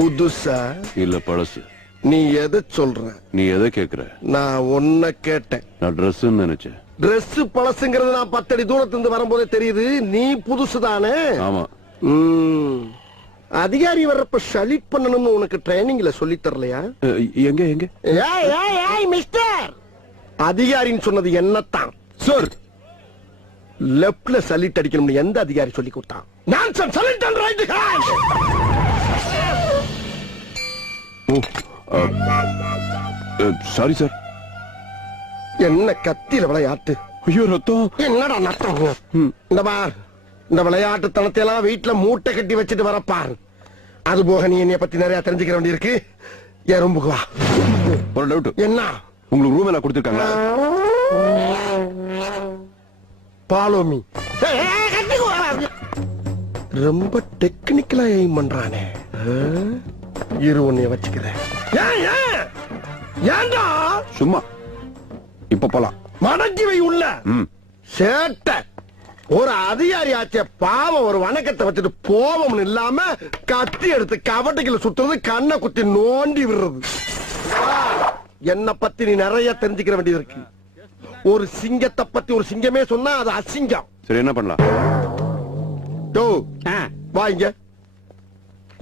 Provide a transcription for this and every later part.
புதுசா இல்ல பழசு. நீ எதை சொல்ற? நீ எதை கேக்குற? நான் ஒன்ன கேட்டேன். நான் ட்ரெஸ் நினைச்சேன். ட்ரெஸ் பழசுங்கிறது நான் 10 அடி தூரத்திலிருந்து வரும்போதே தெரியுது. நீ புதுசு தானே? ஆமா. அதிகாரி வர்றப்ப சலிட் பண்ணணும்னு உனக்கு ட்ரைனிங்ல சொல்லி தரலையா? எங்க எங்க? மிஸ்டர் அதிகாரின்னு சொன்னது என்னத்தான் சார்? லெப்ட்ல சலிட் அடிக்கணும்னு எந்த அதிகாரி சொல்லி கொடுத்தான்? Nonsense சலிட் and right hand. Sorry sir. என்ன கத்தியில விளையாட்டு? ஐயோ ரத்தம். என்னடா நட்டம்? இந்த பார், இந்த விளையாட்டு தனத்தை எல்லாம் வீட்டுல மூட்டை கட்டி வச்சுட்டு வரப்பார். அது போக நீ என்னைய பத்தி நிறைய தெரிஞ்சுக்கிற வேண்டி இருக்கு. என் ரூமுக்கு வா. ஒரு டவுட். என்ன? உங்களுக்கு ரூம் எல்லாம் கொடுத்துருக்காங்க? பாலோமி ரொம்ப டெக்னிக்கலா எய்ம் பண்றானே. இரு உன்னைய வச்சுக்கிறேன். ஏண்டா? சும்மா இப்ப போலாம். மடக்கி வை உள்ள. சேட்ட ஒரு அதிகாரி ஆச்சே பாவம். ஒரு வணக்கத்தை வச்சுட்டு போவம்னு இல்லாம கத்தி எடுத்து கவட்டைக்குள்ள சுத்துறது, கண்ணை குத்தி நோண்டி விடுறது. என்ன பத்தி நீ நிறைய தெரிஞ்சுக்கிற வேண்டியது இருக்கு. ஒரு சிங்கத்தை பத்தி ஒரு சிங்கமே சொன்னா அது அசிங்கம். சரி என்ன பண்ணலாம்? வாங்க,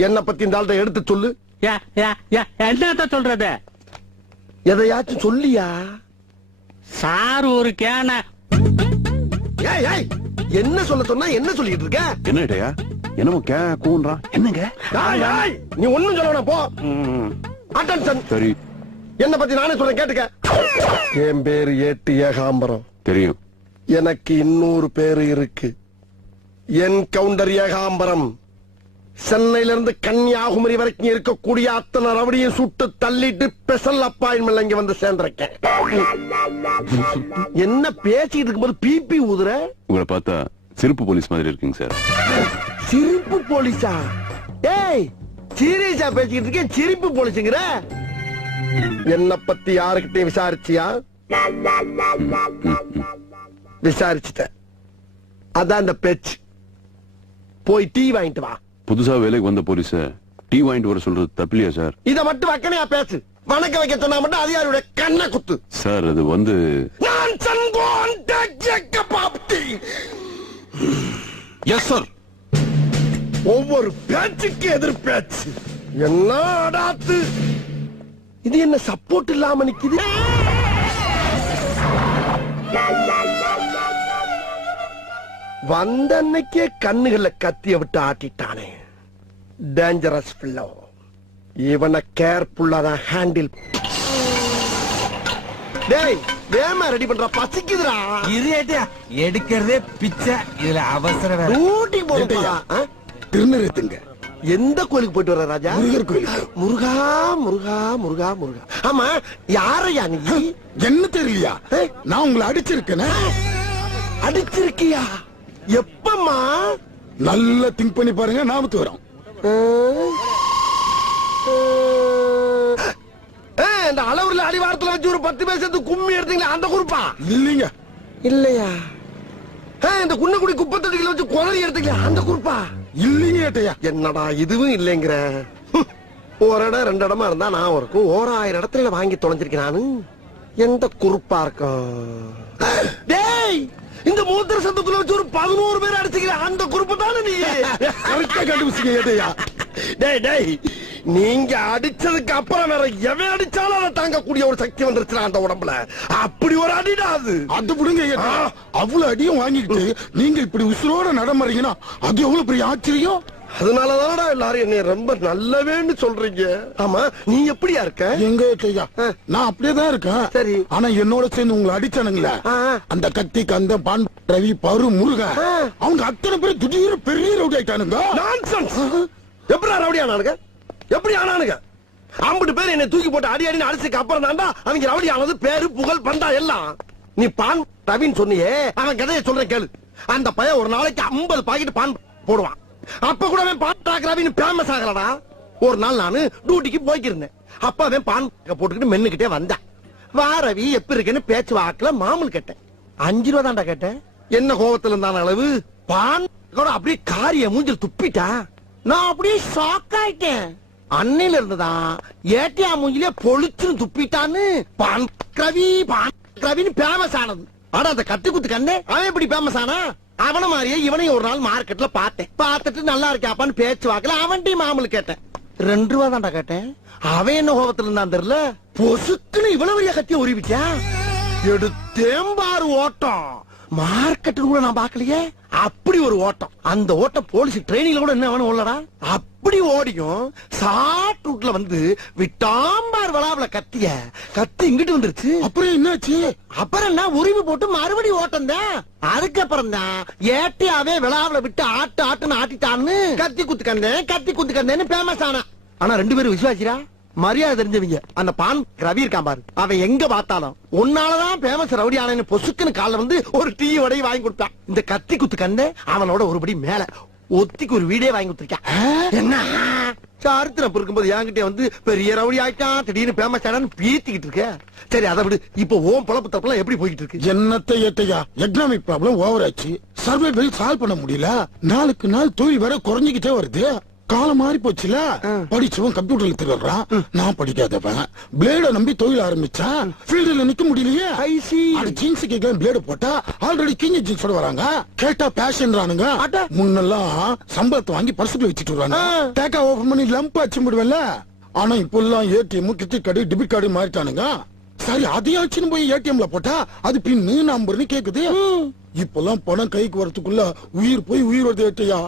என்ன பத்தி இந்த ஆள்கிட்ட எடுத்து சொல்லு. என்ன சொல்றது? எதையாச்சும் சொல்லியா? சார் ஒரு கேன. என்ன சொல்ல சொன்னா என்ன சொல்லிட்டு இருக்க? என்ன இடையா? என்னமோ கே கூன்றான். என்னங்க? நீ ஒண்ணும் சொல்ல போ. அட்டென்ஷன். சரி. என்ன பத்தி நானே சொல்றேன் கேட்டுக்க. என் பேரு ஏட்டு ஏகாம்பரம். தெரியும். எனக்கு இன்னொரு பேரு இருக்கு. என் கவுண்டர் ஏகாம்பரம். சென்னையில இருந்து கன்னியாகுமரி வரைக்கும் இருக்கக்கூடிய அத்தனை ரவடியை சுட்டு தள்ளிட்டு ஸ்பெஷல் அப்பாயின்மெண்ட் இங்க வந்து சேர்ந்திருக்கேன். என்ன பேசிட்டு இருக்கும்போது பிபி ஊதுற? உங்களை பார்த்தா சிரிப்பு போலீஸ் மாதிரி இருக்குங்க சார். சிரிப்பு போலீஸா? ஏய், சீரியஸா பேசிட்டு இருக்கேன், சிரிப்பு போலீஸுங்கிற? என்ன பத்தி யாருக்கிட்டையும் விசாரிச்சியா? விசாரிச்சுட்ட. அதான் இந்த பேச்சு. போய் டீ வாங்கிட்டு வா. புதுசா வேலைக்கு வந்த போலீஸ டீ வாங்கிட்டு வர சொல்றது தப்பில்லையா சார்? இத மட்டும் வக்கனையா பேசு. வணக்க வைக்க சொன்னா மட்டும் அதிகாரியோட கண்ணை குத்து. சார் அது வந்து நான் சங்கோன் டேக்க பாப்டி. Yes sir. ஒவ்வொரு பேச்சுக்கு எதிர் பேச்சு. என்ன அடாத்து இது? என்ன சப்போர்ட் இல்லாம நிக்குது? வந்த அன்னைக்கே கண்ணுகள்ல கத்திய விட்டு ஆட்டிட்டானே. டேஞ்சரஸ் பிள்ளோ. இவனை கேர்ஃபுல்லா தான் ஹேண்டில். டேய், வேமா ரெடி பண்ற, பசிக்குதுடா. இது எடுக்கிறதே பிச்சை. இதுல அவசர ஊட்டி போடுறியா? திருநெல்வேலிங்க எந்த கோயிலுக்கு போயிட்டு வர ராஜா? முருகர் கோயில். முருகா முருகா முருகா முருகா. ஆமா, யாரையா நீ? என்ன தெரியலையா? நான் உங்களை அடிச்சிருக்கேன். அடிச்சிருக்கியா? எப்பமா? நல்லா திங்க் பண்ணி பாருங்க, ஞாபகத்துக்கு வரும். இந்த அளவுல அடிவாரத்துல வச்சு ஒரு 10 பேர் சேர்த்து கும்மி எடுத்தீங்களா, அந்த குரூப்பா? இல்லீங்க. இல்லையா? இந்த குன்னக்குடி குப்பத்தடிகளை வச்சு குளறி எடுத்தீங்களா, அந்த குரூப்பா? இல்லீங்க ஏட்டையா. என்னடா இதுவும் இல்லைங்கிற? ஒரு இடம் 2 இடமா இருந்தா நான் இருக்கும். 1000 இடத்துல வாங்கி தொலைஞ்சிருக்கேன் நானு. எந்த குரூப்பா இருக்கும்? டேய், இந்த மூத்திர சத்தத்துல வச்சு ஒரு 11 பேர் அடிச்சுக்கிற அந்த குரூப் தானே நீ? கரெக்டா கண்டுபிடிச்சீங்க ஏட்டையா. டேய் டேய், நீங்க அடிச்சதுக்கு அப்புறம் வேற எவன் அடிச்சாலும் அதை தாங்கக்கூடிய ஒரு சக்தி வந்துருச்சு அந்த உடம்புல. அப்படி ஒரு அடிடா அது. அது விடுங்க ஏட்டையா. அவ்வளவு அடியும் வாங்கிட்டு நீங்க இப்படி உசுரோட நடமறீங்கன்னா அது எவ்வளவு பெரிய ஆச்சரியம். அதனாலதான்டா எல்லாரும் என்னை ரொம்ப நல்லவேன்னு சொல்றீங்க. ஆமா, நீ எப்படியா இருக்க? எங்க ஏட்டையா, நான் அப்படியேதான் இருக்கேன். சரி. ஆனா என்னோட சேர்ந்து உங்களை அடிச்சானுங்களே, அந்த கத்தி கந்த பான் ரவி பரு முருகா, அவங்க அத்தனை பேர் திடீர்னு பெரிய ரவுடி ஆயிட்டானுங்க. நான்சென்ஸ். எப்படி ரவுடி ஆனானுங்க? எப்படி ஆனானுங்க? 50 பேர் என்னை தூக்கி போட்டு அடி அடின்னு அடிச்சுக்கு அப்புறம் தான்டா அவங்க ரவுடி ஆனது. பேரு புகழ் பண்டா எல்லாம். நீ பான் ரவின்னு சொன்னியே, அவன் கதையை சொல்றேன் கேளு. அந்த பையன் ஒரு நாளைக்கு 50 பாக்கெட் பான் போடுவான். அப்ப கூட அவன் பான் டாக் ரவின்னு ஃபேமஸ் ஆகலடா. ஒரு நாள் நானு டியூட்டிக்கு போய்க்கிருந்தேன். அப்ப அவன் பான் போட்டுக்கிட்டு மென்னுக்கிட்டே வந்தான். வா ரவி, எப்படி இருக்குன்னு பேச்சு வாக்குல மாமூல் கேட்டேன். 5 ரூபா தான்டா கேட்டேன். என்ன கோபத்துல இருந்தான அளவு பான் கூட அப்படியே காரிய மூஞ்சில் துப்பிட்டா. நான் அப்படியே ஷாக் ஆயிட்டேன். அன்னையில இருந்துதான் ஏட்டியா மூஞ்சிலே பொழிச்சுன்னு துப்பிட்டான்னு பான் ரவின்னு பேமஸ் ஆனது. ஆனா அந்த கத்தி குத்து கண்ணே அவன் எப்படி பேமஸ் ஆனா? அவன மாதிரியே இவனையும் ஒரு நாள் மார்க்கெட்ல பார்த்தேன். பார்த்துட்டு நல்லா இருக்காப்பான்னு பேச்சு வாக்கல அவன்கிட்ட மாமூல் கேட்டேன். 2 ரூபா தான்டா கேட்டேன். அவன் என்ன கோபத்துல இருந்தான் தெரியல, பொசுக்குன்னு இவ்வளவு பெரிய கத்திய உருவிச்சா எடுத்தேம்பாரு ஓட்டம். மார்க்கெட்டு கூட நான் பாக்கலையே, அப்படி ஒரு ஓட்டம். அந்த ஓட்டம் போலீஸ் ட்ரெயினிங்ல கூட என்ன வேணும் உள்ளடா. அப்படி ஓடியும் ஷார்ட் ரூட்ல வந்து விட்டாம்பார் வளாவல கத்தி இங்கிட்டு வந்துருச்சு. அப்புறம் என்னாச்சு? அப்புறம் என்ன உரிமை போட்டு மறுபடியும் ஓட்டம் தான். அதுக்கப்புறம் தான் ஏட்டியாவே விளாவல விட்டு ஆட்டுன்னு ஆட்டிட்டான்னு கத்தி குத்துக்கந்தேன்னு பேமஸ் ஆனா. ஆனா 2 பேரும் விசுவாசிரா மரியாதை தெரிஞ்சவங்க. அந்த பான் ரவி இருக்கான் பாரு, அவன் எங்க பார்த்தாலும் உன்னாலதான் பேமஸ் ரவுடி ஆனு பொசுக்குன்னு கால வந்து ஒரு டீ வடையை வாங்கி கொடுத்தான். இந்த கத்தி குத்து கண்ணு அவனோட ஒருபடி மேல ஒத்திக்கு ஒரு வீடே வாங்கி கொடுத்திருக்கான். என்ன சரித்திரம் இருக்கும்போது என்கிட்ட வந்து பெரிய ரவுடி ஆயிட்டான் திடீர்னு பேமஸ் ஆனான்னு பீத்திக்கிட்டு இருக்க. சரி அதை விடு, இப்ப ஓம் பொழப்பு தப்புலாம் எப்படி போயிட்டு இருக்கு? என்னத்தை ஏட்டையா, எக்கனாமிக் ப்ராப்ளம் ஓவர் ஆச்சு. சர்வே பில் சால்வ் பண்ண முடியல. நாளுக்கு நாள் தொழில் வேற குறைஞ்சிக்கிட்டே வருது. காலம் மாறி போச்சுல. படிச்சவன் கம்ப்யூட்டர்ல திருடுறான், நான் படிக்காதவன் பிளேட நம்பி தொழில் ஆரம்பிச்சா ஃபீல்டுல நிக்க முடியலையே. ஜீன்ஸ் கேட்க பிளேடு போட்டா ஆல்ரெடி கிங் ஜீன்ஸோட வராங்க. கேட்டா பேஷன்றானுங்க. முன்னெல்லாம் சம்பளத்தை வாங்கி பர்சுக்குள்ள வச்சுட்டு வருவாங்க. டேக்கா ஓபன் பண்ணி லம்ப் அச்சு விடுவல. ஆனா இப்ப எல்லாம் ATM credit card debit card மாறிட்டானுங்க. சரி அதையாச்சுன்னு போய் ஏடிஎம்ல போட்டா அது பின்னு நம்பர்னு கேக்குது. இப்பெல்லாம் பணம் கைக்கு வரதுக்குள்ள உயிர் போய் உயிர் வருது ஏட்டையா.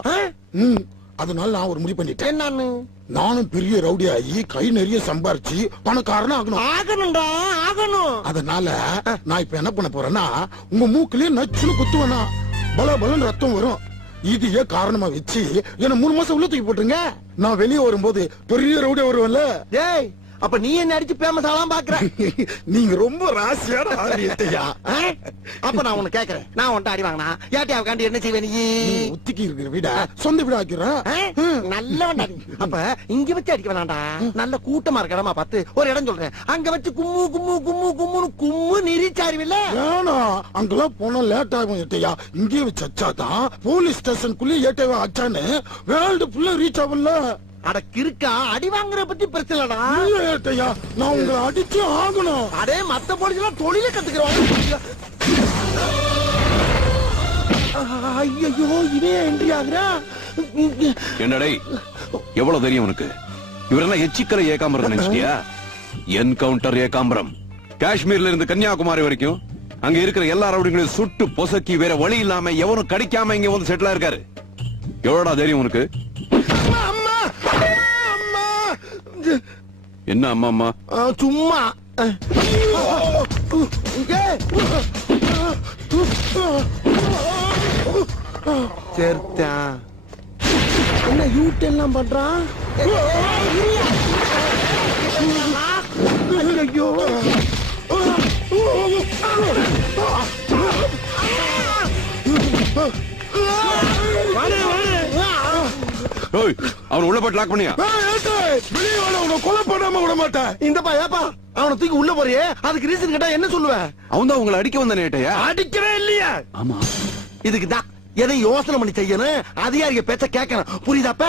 அதனால நான் ஒரு முடிவு பண்ணிட்டேன். நானும் பெரிய ரவுடி ஆகி கை நிறைய சம்பாரிச்சு பணக்காரனா ஆகணும். அதனால நான் இப்ப என்ன பண்ண போறேன்னா, உங்க மூக்குலயே நச்சுன்னு குத்துவேனா பல பலன் ரத்தம் வரும். இதையே காரணமா வச்சு என்ன 3 மாசம் உள்ள தூக்கி போட்டுருங்க. நான் வெளியே வரும்போது பெரிய ரவுடியா வருவேன்ல. டேய் அப்ப நீ என்ன அடிச்சு பேமஸ் ஆலாம் பாக்குற? நீங்க ரொம்ப ராசியான ஆரியா. அப்ப நான் உன்னை கேக்குறேன், நான் உன்ட்ட அடி வாங்கினா ஏட்டியாவை காண்டி என்ன செய்வே? நீ உத்திக்கு இருக்கிற வீட சொந்த வீட ஆக்கிறேன். நல்ல அப்ப இங்க வச்சு அடிக்க வேணாண்டா. நல்ல கூட்டமா இருக்க இடமா பார்த்து ஒரு இடம் சொல்றேன், அங்க வச்சு கும்மு நிரிச்சாருவில்ல. வேணாம், அங்கெல்லாம் போனா லேட் ஆகும் ஏட்டையா. இங்கே வச்சு அச்சாதான் போலீஸ் ஸ்டேஷனுக்குள்ளே ஏட்டையா அச்சான்னு வேர்ல்டு ஃபுல்லா ரீச் ஆகும்ல. அடக்கு இருக்கா, அடி வாங்குற பத்தி பிரச்சனைடா. நான் உங்களை அடிச்சு ஆகணும். அடே மத்த போலீஸ் தொழில கத்துக்கிறோம். ஐயோ இதே என்ட்ரி ஆகுறா. என்னடே எவ்வளவு தெரியும் உனக்கு? இவரெல்லாம் எச்சிக்கரை ஏகாம்பரம் நினைச்சிட்டியா? என்கவுண்டர் ஏகாம்பரம். காஷ்மீர்ல இருந்து கன்னியாகுமரி வரைக்கும் அங்க இருக்கிற எல்லா ரவுடிங்களையும் சுட்டு பொசக்கி வேற வழி இல்லாம எவனும் கடிக்காம இங்க வந்து செட்டில் ஆயிருக்காரு. எவ்வளோடா தெரியும் உனக்கு? என்ன அம்மா அம்மா? சும்மா சேர்த்தான். என்ன யூட் எல்லாம் பண்றான்? ஐயோ அவன் உள்ள போட்டு லாக் பண்ணியா? கொலை பண்ணாம விட மாட்டேன். இந்தப்பா ஏப்பா அவனை தூக்கி உள்ள போறியே, அதுக்கு ரீசன் கேட்டா என்ன சொல்லுவேன்? அவன் தான் உங்களை அடிக்க வந்த நேட்டையா? அடிக்கவே இல்லையா? ஆமா, இதுக்குதான் எதை யோசனை பண்ணி செய்யணும், அதிகாரிக பேச்ச கேட்கணும். புரியுதாப்ப?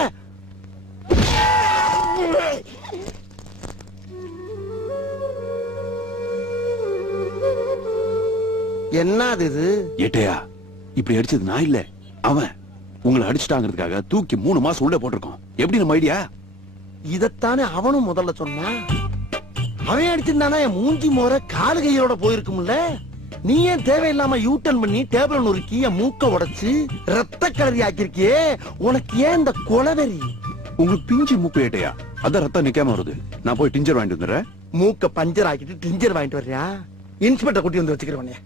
என்னது இது? ஏட்டையா இப்படி அடிச்சது நான் இல்ல, அவன். உங்களை அடிச்சுட்டாங்கிறதுக்காக தூக்கி 3 மாசம் உள்ள போட்டிருக்கோம். எப்படி நம்ம ஐடியா? இதத்தானே அவனும் முதல்ல சொன்னான். அவன் அடிச்சிருந்தானா என் மூஞ்சி மோர காலு கையோட போயிருக்கும்ல. நீ ஏன் தேவையில்லாம யூட்டன் பண்ணி டேபிள் நொறுக்கி என் மூக்க உடைச்சு ரத்த கலரி ஆக்கிருக்கியே? உனக்கு ஏன் இந்த கொலவெறி? உங்களுக்கு பிஞ்சு மூக்கு ஏட்டையா, அதான் ரத்தம் நிக்காம வருது. நான் போய் டிஞ்சர் வாங்கிட்டு வந்துடுறேன். மூக்க பஞ்சர் ஆக்கிட்டு டிஞ்சர் வாங்கிட்டு வர்றியா? இன்ஸ்பெக்டர் கூட்டி வந்து வச்சுக்கிறவனே.